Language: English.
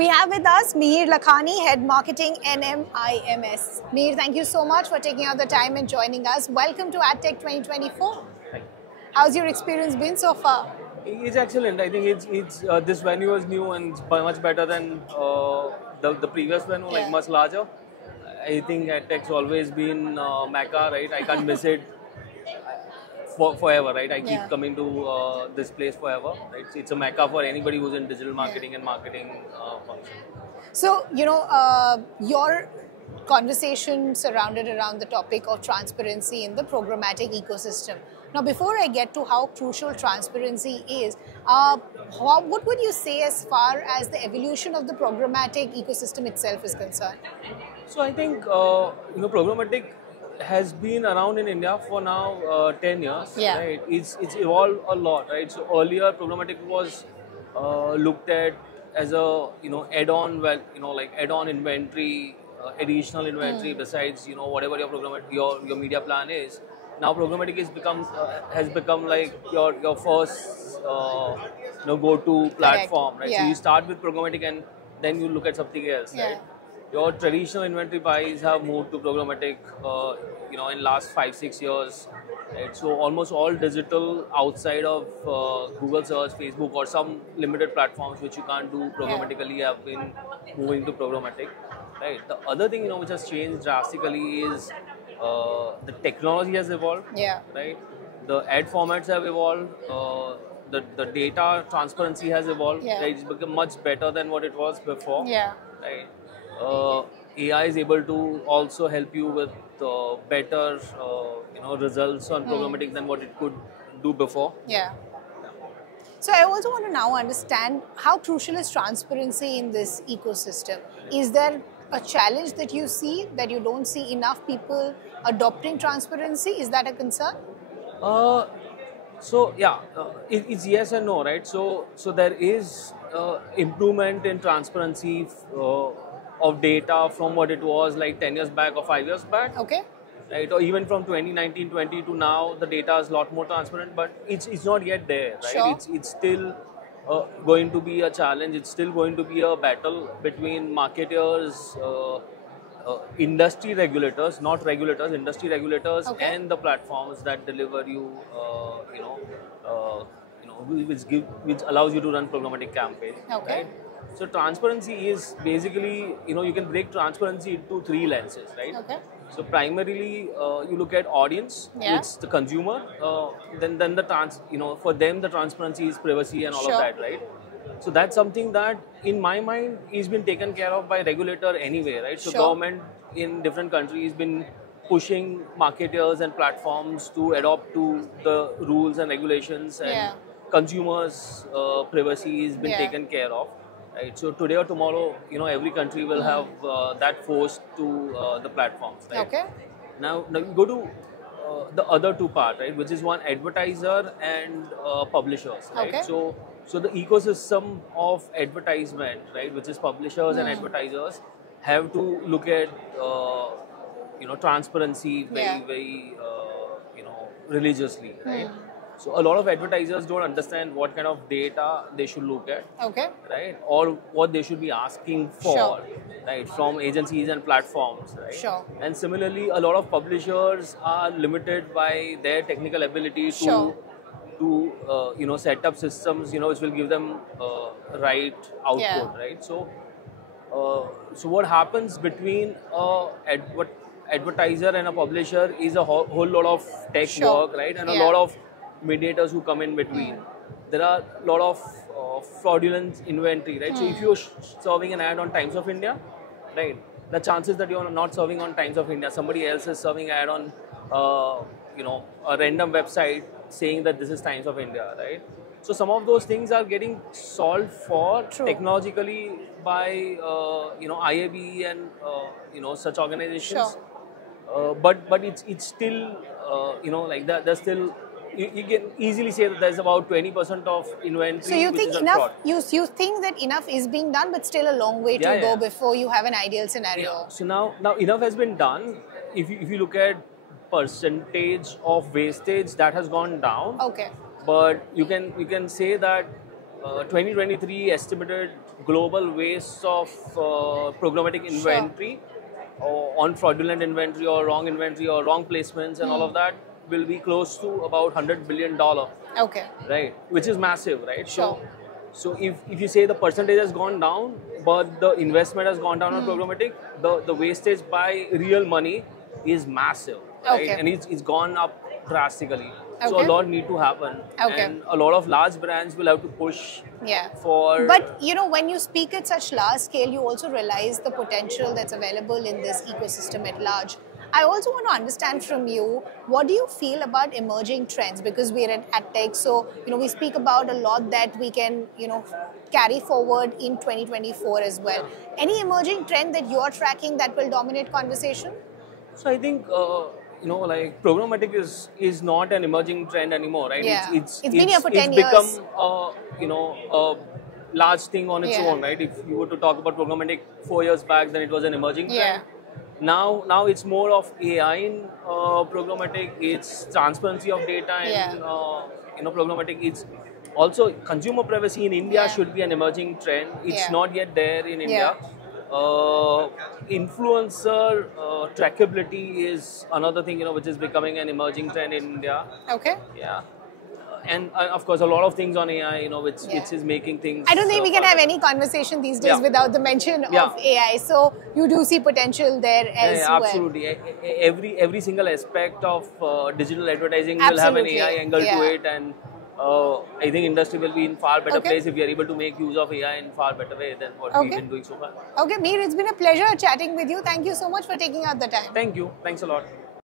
We have with us Mihhir Lakhani, Head Marketing NMIMS. Mihhir, thank you so much for taking out the time and joining us. Welcome to AdTech 2024. How's your experience been so far? It's excellent. I think it's this venue is new and it's much better than the previous venue, like much larger. I think AdTech's always been Mecca, right? I can't miss it forever, right? I keep coming to this place forever, right? It's a Mecca for anybody who's in digital marketing and marketing function. So, your conversation surrounded around the topic of transparency in the programmatic ecosystem. Now, before I get to how crucial transparency is, what would you say as far as the evolution of the programmatic ecosystem itself is concerned? So I think programmatic has been around in India for now 10 years. Right? It's evolved a lot, right? So earlier programmatic was looked at as a add-on, like add-on inventory, additional inventory besides whatever your your media plan is. Now programmatic has become like your first go-to platform, right? So you start with programmatic and then you look at something else, right? Your traditional inventory buys have moved to programmatic, in last 5-6 years. Right? So almost all digital outside of Google search, Facebook, or some limited platforms which you can't do programmatically have been moving to programmatic. Right. The other thing which has changed drastically is the technology has evolved. Right. The ad formats have evolved. The data transparency has evolved. Right? It's become much better than what it was before. Right. AI is able to also help you with better results on programmatic than what it could do before. So I also want to now understand how crucial is transparency in this ecosystem. Is there a challenge that you see that you don't see enough people adopting transparency? Is that a concern? It's yes and no, right? So there is improvement in transparency of data from what it was like 10 years back or 5 years back. Right, or even from 2019-20 to now, the data is a lot more transparent, but it's not yet there, right? It's still going to be a challenge. It's still going to be a battle between marketers, industry regulators, not regulators, industry regulators, and the platforms that deliver you, which allows you to run programmatic campaigns. Right? So transparency is basically, you can break transparency into 3 lenses, right? So primarily, you look at audience, it's the consumer. Then for them the transparency is privacy and all of that, right? So that's something that, in my mind, is been taken care of by regulator anyway, right? So government in different countries been pushing marketers and platforms to adopt to the rules and regulations, and consumers' privacy has been taken care of. Right. So today or tomorrow, every country will have that forced to the platforms. Right? Now you go to the other 2 parts, right? Which is one, advertiser and publishers. Right. So the ecosystem of advertisement, right, which is publishers and advertisers, have to look at transparency very religiously. Right. So a lot of advertisers don't understand what kind of data they should look at, right, or what they should be asking for, right, from agencies and platforms, right. And similarly, a lot of publishers are limited by their technical ability to set up systems, which will give them right output, right. So what happens between advertiser and a publisher is a whole lot of tech work, right, and a lot of mediators who come in between. There are a lot of fraudulent inventory, right? So if you're serving an ad on Times of India, right, the chances that you're not serving on Times of India, somebody else is serving ad on a random website saying that this is Times of India, right? So some of those things are getting solved for technologically by IAB and such organizations. But it's still like that. There's still, you can easily say that there's about 20% of inventory. So you think enough? You think that enough is being done, but still a long way to go before you have an ideal scenario. So now enough has been done. If you look at percentage of wastage, that has gone down. But you can say that 2023 estimated global waste of programmatic inventory or on fraudulent inventory or wrong inventory or wrong placements and all of that will be close to about $100 billion. Okay. Right, which is massive, right? Sure. So if you say the percentage has gone down, but the investment has gone down on programmatic, the wastage by real money is massive, right? Okay. And it's gone up drastically. So Okay. a lot need to happen, Okay. and a lot of large brands will have to push for. But when you speak at such large scale, you also realize the potential that's available in this ecosystem at large. I also want to understand from you, what do you feel about emerging trends? Because we're at tech, so we speak about a lot that we can carry forward in 2024 as well. Any emerging trend that you're tracking that will dominate conversation? So I think like programmatic is not an emerging trend anymore, right? Yeah. It's been here for 10 it's years. become a large thing on its own, right? If you were to talk about programmatic 4 years back, then it was an emerging trend. Now it's more of AI in programmatic. It's transparency of data in programmatic. It's also consumer privacy in India should be an emerging trend. It's not yet there in India. Influencer trackability is another thing which is becoming an emerging trend in India. Okay. Yeah. And of course, a lot of things on AI, which is making things. I don't think we can have any conversation these days without the mention of AI. So you do see potential there as well. Absolutely. Every single aspect of digital advertising will have an AI angle to it, and I think industry will be in far better place if we are able to make use of AI in far better way than what we've been doing so far. Okay, Mihhir, it's been a pleasure chatting with you. Thank you so much for taking out the time. Thank you. Thanks a lot.